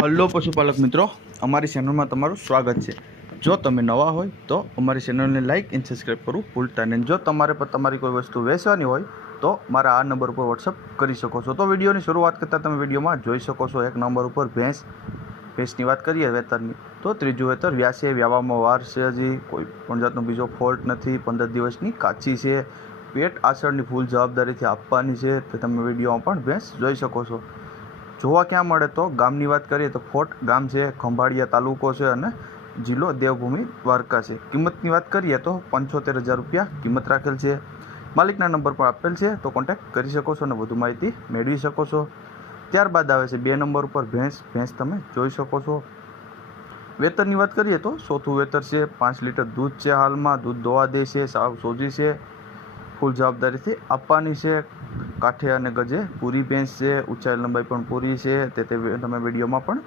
Hello પશુપાલક મિત્રો, અમારી ચેનલમાં તમારું સ્વાગત છે। જો તમે નવા હોય તો અમારી ચેનલને લાઇક અને સબસ્ક્રાઈબ કરવું ભૂલતા નહીં। જો તમારે પર તમારી કોઈ વસ્તુ વેચવાની હોય તો મારા આ નંબર ઉપર વોટ્સઅપ કરી શકો છો। તો વિડીયોની શરૂઆત કરતાં તમે વિડીયોમાં જોઈ શકો છો એક નંબર ઉપર ભેંસની વાત કરીએ વેતરની, તો ત્રીજું વેતર વ્યાસે વ્યાવામાં વાર છે, હજી કોઈ પણ જાતનો બીજો ફોલ્ટ નથી, 15 દિવસની કાચી છે, પેટ આછળની ફૂલ જવાબદારીથી આપવાની છે, તે તમે વિડીયોમાં પણ ભેંસ જોઈ શકો છો। જોવા ક્યાં મળે તો ગામની વાત કરીએ તો ફોર્ટ ગામ છે, ખંભાળિયા તાલુકો છે અને જિલ્લો દેવભૂમિ દ્વારકા છે। કિંમતની વાત કરીએ તો 75,000 રૂપિયા કિંમત રાખેલ છે। માલિકના નંબર પર આપેલ છે, તો કોન્ટેક્ટ કરી શકો છો અને વધુ માહિતી મેળવી શકો છો। ત્યારબાદ આવે છે 2 નંબર ઉપર ભેંસ તમે જોઈ શકો છો। વેતરની વાત કરીએ તો ચોથું વેતર છે, 5 લીટર દૂધ છે, હાલમાં દૂધ દોવા દે છે, સાવ સોજી છે, ફૂલ જવાબદારીથી આપવાની છે। કાંઠે અને ગજે પૂરી ભેંસ છે, ઊંચાઈ લંબાઈ પણ પૂરી છે, તે તમે વિડીયોમાં પણ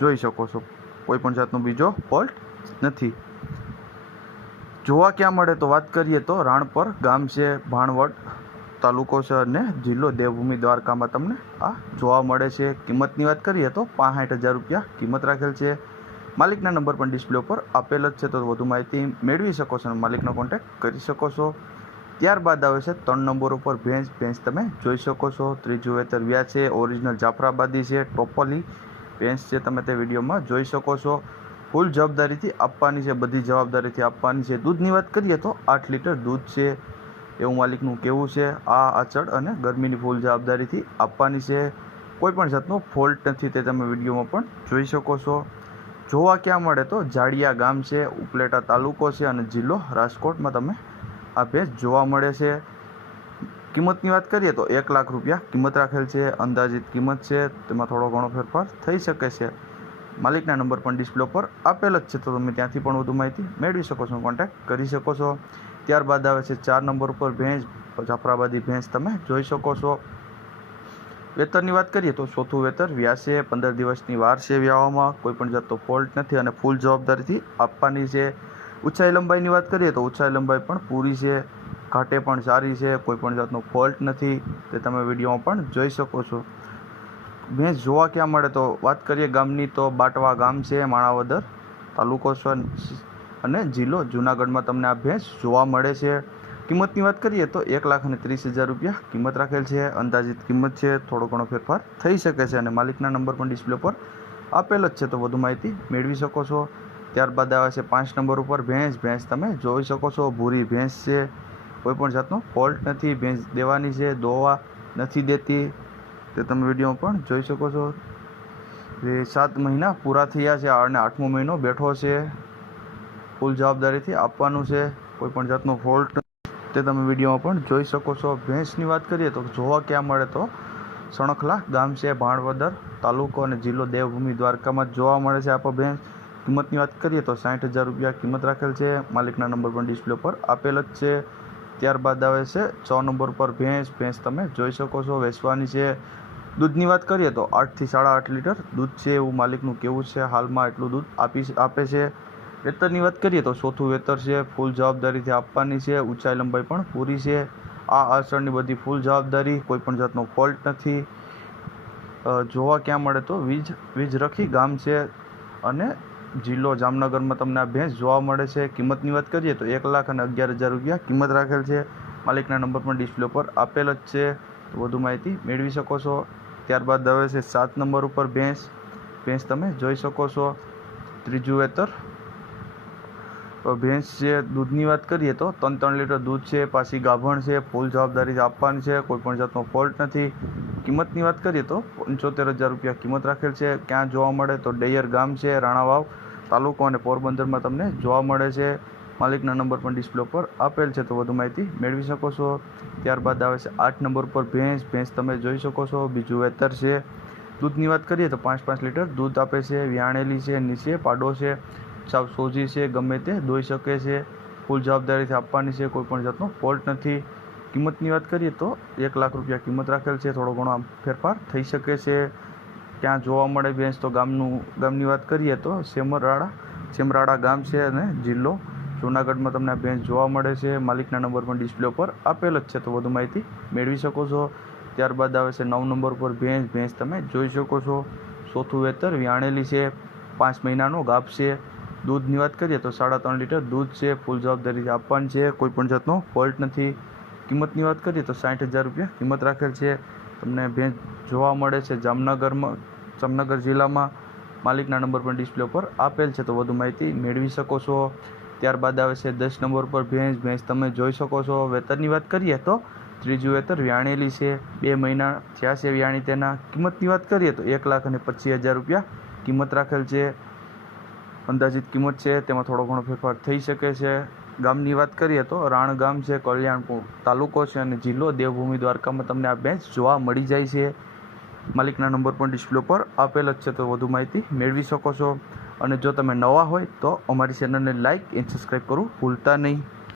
જોઈ શકો છો। કોઈ પણ જાતનો બીજો ફોલ્ટ નથી। જોવા ક્યાં મળે તો વાત કરીએ તો રાણપર ગામ છે, ભાણવડ તાલુકો છે અને જિલ્લો દેવભૂમિ દ્વારકામાં તમને આ જોવા મળે છે। કિંમતની વાત કરીએ તો 65,000 રૂપિયા કિંમત રાખેલ છે। માલિકના નંબર પણ ડિસ્પ્લે ઉપર આપેલ જ છે, તો વધુ માહિતી મેળવી શકો છો અને માલિકનો કોન્ટેક્ટ કરી શકો છો। ત્યારબાદ આવે છે 3 નંબર ઉપર ભેંસ તમે જોઈ શકો છો। ત્રીજું વેતર વ્યા છે, ઓરિજિનલ જાફરાબાદી છે, ટોપલી ભેંસ છે, તમે તે વિડીયોમાં જોઈ શકો છો। ફૂલ જવાબદારીથી આપવાની છે, બધી જવાબદારીથી આપવાની છે। દૂધની વાત કરીએ તો 8 લીટર દૂધ છે એવું માલિકનું કહેવું છે। આ અચળ અને ગરમીની ફૂલ જવાબદારીથી આપવાની છે, કોઈ પણ જાતનો ફોલ્ટ નથી, તે તમે વિડીયોમાં પણ જોઈ શકો છો। જોવા ક્યાં મળે તો જાડિયા ગામ છે, ઉપલેટા તાલુકો છે અને જિલ્લો રાજકોટમાં તમે આ ભેંસ જોવા મળે છે। કિંમતની વાત કરીએ તો 1 લાખ રૂપિયા કિંમત રાખેલ છે, અંદાજિત કિંમત છે, તેમાં થોડો ઘણો ફેરફાર થઈ શકે છે। માલિકના નંબર પણ ડિસ્પ્લે પર આપેલ જ છે, તો તમે ત્યાંથી પણ વધુ માહિતી મેળવી શકો છો, કોન્ટેક્ટ કરી શકો છો। ત્યારબાદ આવે છે 4 નંબર ઉપર ભેંસ, જાફરાબાદી ભેંસ તમે જોઈ શકો છો। વેતરની વાત કરીએ તો ચોથું વેતર વ્યાસે, 15 દિવસની વાર છે વ્યાવામાં, કોઈ પણ જાતનો ફોલ્ટ નથી અને ફૂલ જવાબદારીથી આપવાની છે। ઊંચાઈ લંબાઈની વાત કરીએ તો ઊંચાઈ લંબાઈ પણ પૂરી છે, ઘાટે પણ સારી છે, કોઈ પણ જાતનો ફોલ્ટ નથી, તે તમે વિડીયોમાં પણ જોઈ શકો છો। ભેંસ જોવા ક્યાં મળે તો વાત કરીએ ગામની તો બાટવા ગામ છે, માણાવદર તાલુકો છે અને જિલ્લો જૂનાગઢમાં તમને આ ભેંસ જોવા મળે છે। કિંમતની વાત કરીએ તો 1,30,000 રૂપિયા કિંમત રાખેલ છે, અંદાજિત કિંમત છે, થોડો ઘણો ફેરફાર થઈ શકે છે અને માલિકના નંબર પણ ડિસ્પ્લે પર આપેલ જ છે, તો વધુ માહિતી મેળવી શકો છો। ત્યારબાદ આવે છે 5 નંબર ઉપર ભેંસ તમે જોઈ શકો છો, ભૂરી ભેંસ છે, કોઈ પણ જાતનો ફોલ્ટ નથી, ભેંસ દેવાની છે, દોવા નથી દેતી, તે તમે વિડીયોમાં પણ જોઈ શકો છો। 7 મહિના પૂરા થયા છે અને 8મો મહિનો બેઠો છે, ફૂલ જવાબદારીથી આપવાનું છે, કોઈ પણ જાતનો ફોલ્ટ તે તમે વિડીયોમાં પણ જોઈ શકો છો। ભેંસની વાત કરીએ તો જોવા ક્યાં મળે તો સણખલા ગામ છે, ભાણવદર તાલુકો અને જિલ્લો દેવભૂમિ દ્વારકામાં જોવા મળે છે આ ભેંસ। કિંમતની વાત કરીએ તો 60,000 રૂપિયા કિંમત રાખેલ છે, માલિકના નંબર પણ ડિસ્પ્લે પર આપેલ જ છે। ત્યારબાદ આવે છે 6 નંબર પર ભેંસ તમે જોઈ શકો છો, વેચવાની છે। દૂધની વાત કરીએ તો 8 થી 8.5 લીટર દૂધ છે એવું માલિકનું કહેવું છે, હાલમાં એટલું દૂધ આપે છે। વેતરની વાત કરીએ તો ચોથું વેતર છે, ફૂલ જવાબદારીથી આપવાની છે, ઊંચાઈ લંબાઈ પણ પૂરી છે, આ આચળની બધી ફૂલ જવાબદારી, કોઈ પણ જાતનો ફોલ્ટ નથી। જોવા ક્યાં મળે તો વીજરખી ગામ છે અને જિલ્લો જામનગરમાં તમને આ ભેંસ જોવા મળે છે। કિંમતની વાત કરીએ તો 1,11,000 રૂપિયા કિંમત રાખેલ છે, માલિકના નંબર પણ ડિસ્પ્લે પર આપેલ જ છે, તો વધુ માહિતી મેળવી શકો છો। ત્યારબાદ આવે છે 7 નંબર ઉપર ભેંસ તમે જોઈ શકો છો। ત્રીજું વેતર ભેંસ છે, દૂધની વાત કરીએ તો 3 લીટર દૂધ છે, પાછી ગાભણ છે, ફૂલ જવાબદારી આપવાની છે, કોઈ પણ જાતનો ફોલ્ટ નથી। કિંમતની વાત કરીએ તો 75,000 રૂપિયા કિંમત રાખેલ છે। ક્યાં જોવા મળે તો ડૈયર ગામ છે, રાણાવાવ તાલુકો અને પોરબંદરમાં તમને જોવા મળે છે, માલિકના નંબર પણ ડિસ્પ્લે પર આપેલ છે, તો વધુ માહિતી મેળવી શકો છો। ત્યારબાદ આવે છે 8 નંબર પર ભેંસ તમે જોઈ શકો છો, બીજું વેતર છે। દૂધની વાત કરીએ તો 5 લીટર દૂધ આપે છે, વ્યાણેલી છે, નીચે પાડો છે, સાવ સોજી છે, ગમે તે દોઈ શકે છે, ફૂલ જવાબદારીથી આપવાની છે, કોઈ પણ જાતનો ફોલ્ટ નથી। કિંમતની વાત કરીએ તો 1 લાખ રૂપિયા કિંમત રાખેલ છે, થોડો ઘણો ફેરફાર થઈ શકે છે। ક્યાં જોવા મળે ભેંસ તો ગામની વાત કરીએ તો સેમરાળા ગામ છે અને જિલ્લો જૂનાગઢમાં તમને આ ભેંસ જોવા મળે છે, માલિકના નંબર પણ ડિસ્પ્લે પર આપેલ જ છે, તો વધુ માહિતી મેળવી શકો છો। ત્યારબાદ આવે છે 9 નંબર પર ભેંસ તમે જોઈ શકો છો, ચોથું વેતર, વ્યાણેલી છે, 5 મહિનાનો ગાભ છે. દૂધની વાત કરીએ તો 3.5 લીટર દૂધ છે, ફૂલ જવાબદારી આપવાની છે, કોઈ પણ જાતનો ફોલ્ટ નથી. કિંમતની વાત કરીએ તો 60,000 રૂપિયા કિંમત રાખેલ છે. તમને ભેંસ જોવા મળે છે જામનગર જિલ્લામાં. માલિકના નંબર પણ ડિસ્પ્લે ઉપર આપેલ છે, તો વધુ માહિતી મેળવી શકો છો. ત્યારબાદ આવે છે 10 નંબર પર ભેંસ તમે જોઈ શકો છો. વેતરની વાત કરીએ તો ત્રીજું વેતર, વ્યાણેલી છે, 2 મહિના થયા છે વ્યાણી તેના. કિંમતની વાત કરીએ તો 1,25,000 રૂપિયા કિંમત રાખેલ છે. અંદાજિત કિંમત છે, તેમાં થોડો ઘણો ફેરફાર થઈ શકે છે. ગામની વાત કરીએ તો રાણ ગામ છે, કલ્યાણપુર તાલુકો છે અને જિલ્લો દેવભૂમિ દ્વારકામાં તમને આ ભેંસ જોવા મળી જાય છે. માલિકના નંબર પણ ડિસ્પ્લે પર આપેલ જ છે, તો વધુ માહિતી મેળવી શકો છો. અને જો તમે નવા હોય તો અમારી ચેનલને લાઇક એન્ડ સબસ્ક્રાઈબ કરવું ભૂલતા નહીં.